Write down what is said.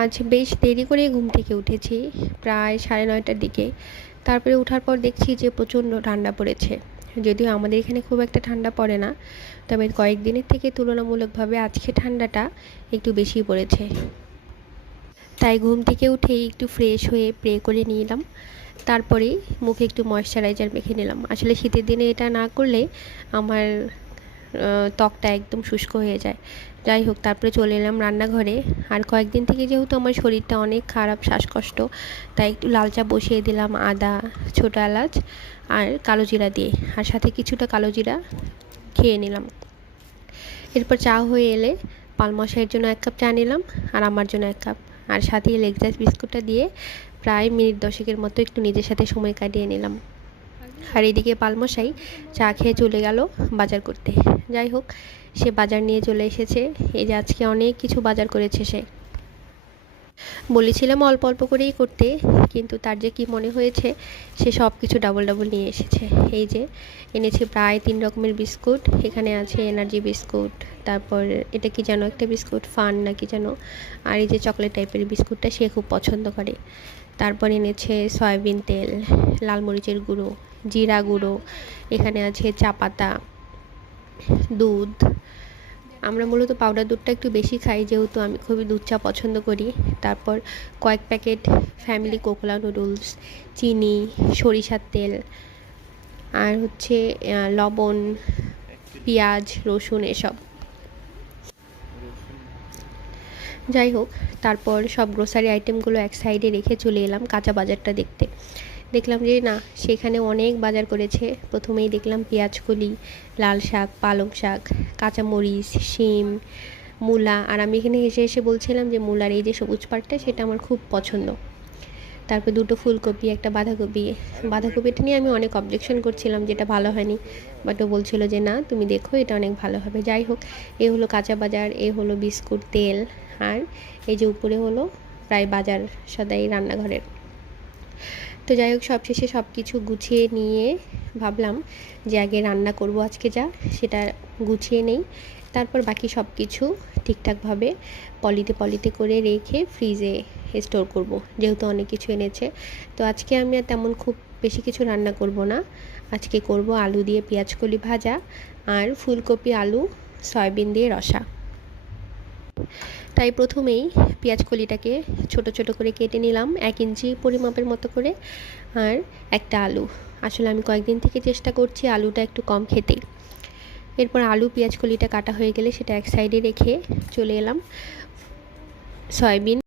আজ বেশ দেরি করে ঘুম থেকে উঠেছি, প্রায় 9:30টার দিকে। তারপরে ওঠার পর দেখছি যে প্রচণ্ড ঠান্ডা পড়েছে। যদিও আমাদের এখানে খুব একটা ঠান্ডা পড়ে না, তবে কয়েকদিনের থেকে তুলনামূলকভাবে আজকে ঠান্ডাটা একটু বেশি পড়েছে। তাই ঘুম থেকে উঠেই একটু ফ্রেশ হয়ে প্রে করে নিলাম। তারপরেই মুখে একটু ময়েশ্চারাইজার মেখে নিলাম। আসলে শীতের দিনে এটা না করলে আমার ত্বকটা একদম শুষ্ক হয়ে যায়। যাই হোক, তারপরে চলে এলাম রান্নাঘরে। আর কয়েকদিন থেকে যেহেতু আমার শরীরটা অনেক খারাপ, শ্বাসকষ্ট, তাই একটু লাল চা বসিয়ে দিলাম আদা, ছোটো এলাচ আর কালো জিরা দিয়ে, আর সাথে কিছুটা কালো জিরা খেয়ে নিলাম। এরপর চা হয়ে এলে পালমশাইয়ের জন্য 1 কাপ চা নিলাম আর আমার জন্য 1 কাপ, আর সাথে লেগজাস বিস্কুটটা দিয়ে প্রায় মিনিট 10-এর মতো একটু নিজের সাথে সময় কাটিয়ে নিলাম। আর এদিকে পালমশাই চা খেয়ে চলে গেল বাজার করতে। যাই হোক, সে বাজার নিয়ে চলে এসেছে। এই যে আজকে অনেক কিছু বাজার করেছে সে। বলেছিলাম অল্প অল্প করেই করতে, কিন্তু তার যে কি মনে হয়েছে সে সব কিছু ডাবল ডাবল নিয়ে এসেছে। এই যে এনেছে প্রায় 3 রকমের বিস্কুট। এখানে আছে এনার্জি বিস্কুট, তারপর এটা কি যেন একটা বিস্কুট, ফান না কি যেন, আর এই যে চকলেট টাইপের বিস্কুটটা সে খুব পছন্দ করে। তারপর এনেছে সয়াবিন তেল, লাল মরিচের গুঁড়ো, জিরা গুঁড়ো, এখানে আছে চা পাতা, দুধ। আমরা মূলত পাউডার দুধটা একটু বেশি খাই, যেহেতু আমি খুবই দুধ চা পছন্দ করি। তারপর কয়েক প্যাকেট ফ্যামিলি কোকোলা নুডলস, চিনি, সরিষার তেল, আর হচ্ছে লবণ, পেঁয়াজ, রসুন এসব। যাই হোক, তারপর সব গ্রোসারি আইটেমগুলো এক সাইডে রেখে চলে এলাম কাঁচা বাজারটা দেখতে। দেখলাম যে না, সেখানে অনেক বাজার করেছে। প্রথমেই দেখলাম পেঁয়াজকলি, লাল শাক, পালং শাক, কাঁচামরিচ, শিম, মূলা। আর আমি এখানে এসে এসে বলছিলাম যে মূলার এই যে সবুজ পাটটা সেটা আমার খুব পছন্দ। তারপর 2টো ফুলকপি, একটা বাঁধাকপি। বাঁধাকপিটা নিয়ে আমি অনেক অবজেকশন করছিলাম যেটা ভালো হয়নি, বাট ও বলছিল যে না তুমি দেখো এটা অনেক ভালো হবে। যাই হোক, এ হলো কাঁচা বাজার, এ হলো বিস্কুট, তেল, আর এই যে উপরে হলো প্রায় বাজার সদাই রান্নাঘরের। তো যাই হোক, সবশেষে সব কিছু গুছিয়ে নিয়ে ভাবলাম যে আগে রান্না করব আজকে যা, সেটা গুছিয়ে নেই। তারপর বাকি সব কিছু ঠিকঠাকভাবে পলিতে করে রেখে ফ্রিজে স্টোর করব, যেহেতু অনেক কিছু এনেছে। তো আজকে আমি আর তেমন খুব বেশি কিছু রান্না করব না। আজকে করব আলু দিয়ে পেঁয়াজকলি ভাজা আর ফুলকপি, আলু, সয়াবিন দিয়ে রসা। তাই প্রথমেই পেঁয়াজকলিটাকে ছোট ছোট করে কেটে নিলাম 1 ইঞ্চি পরিমাপের মতো করে, আর একটা আলু। আসলে আমি কয়েকদিন থেকে চেষ্টা করছি আলুটা একটু কম খেতে। এরপর আলু পেঁয়াজকলিটা কাটা হয়ে গেলে সেটা এক সাইডে রেখে চলে এলাম সয়াবিন